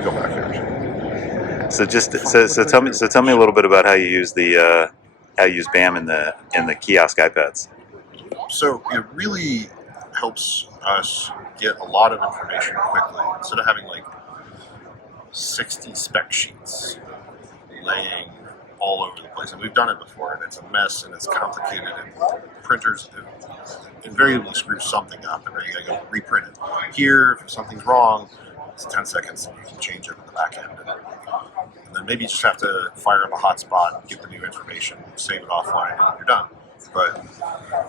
me go back here. So tell me a little bit about how you use the how you use BAM in the kiosk iPads. So it really helps us get a lot of information quickly instead of having like 60 spec sheets laying all over the place. And we've done it before, and it's a mess and it's complicated, and printers invariably screw something up, and then you gotta go reprint it. Here, if something's wrong, it's 10 seconds and you can change it in the back end. And then maybe you just have to fire up a hotspot, get the new information, save it offline, and you're done. But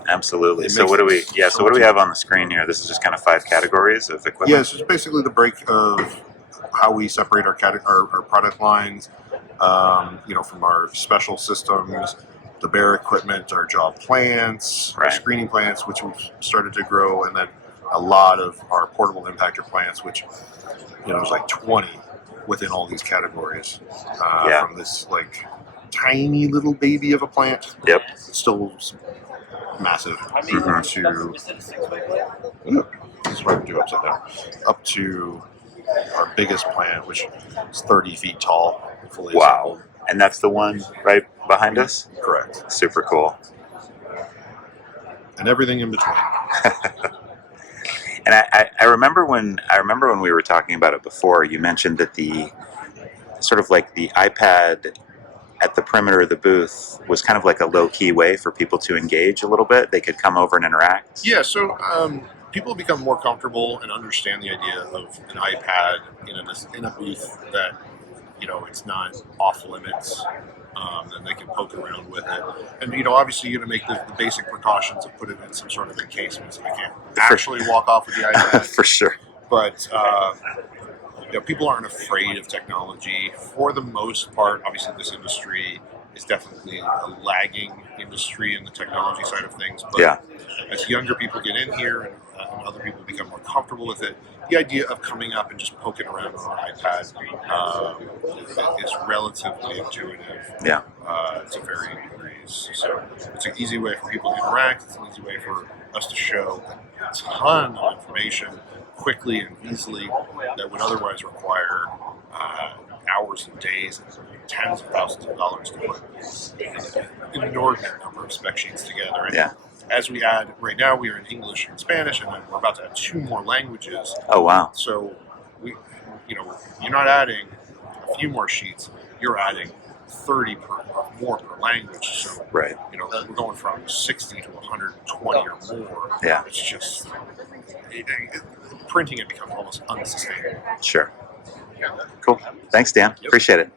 absolutely. So what do we? Yeah. So what do we have on the screen here? This is just kind of 5 categories of equipment. Yeah, so it's basically the break of how we separate our product lines. From our special systems, the bare equipment, our job plants, our screening plants, which we've started to grow, and then a lot of our portable impactor plants, which there's like 20 within all these categories. From this like tiny little baby of a plant. Yep. It's still massive. To this is what I do upside down. Up to our biggest plant, which is 30 feet tall. Fully assembled. And that's the one right behind us? Correct. Super cool. And everything in between. And I remember when we were talking about it before, you mentioned that the sort of like the iPad at the perimeter of the booth was kind of like a low-key way for people to engage a little bit. They could come over and interact. Yeah, so people become more comfortable and understand the idea of an iPad in a booth that it's not off limits, and they can poke around with it. And obviously you're going to make the basic precautions of put it in some sort of encasement so they can't actually walk off with the iPad. For sure. But people aren't afraid of technology for the most part. Obviously, this industry is definitely a lagging industry in the technology side of things. But as younger people get in here and other people become more comfortable with it, the idea of coming up and just poking around on an iPad is relatively intuitive. Yeah. To varying degrees. So it's an easy way for people to interact. It's an easy way for us to show a ton of information quickly and easily that would otherwise require hours and days and tens of thousands of dollars to put an inordinate number of spec sheets together. And as we add, right now we are in English and Spanish, and we're about to add 2 more languages. Oh wow! So you're not adding a few more sheets; you're adding 30 more per language. So we're going from 60 to 120 or more. Yeah, it's just printing it becomes almost unsustainable. Sure. Cool. Thanks, Dan. Appreciate it.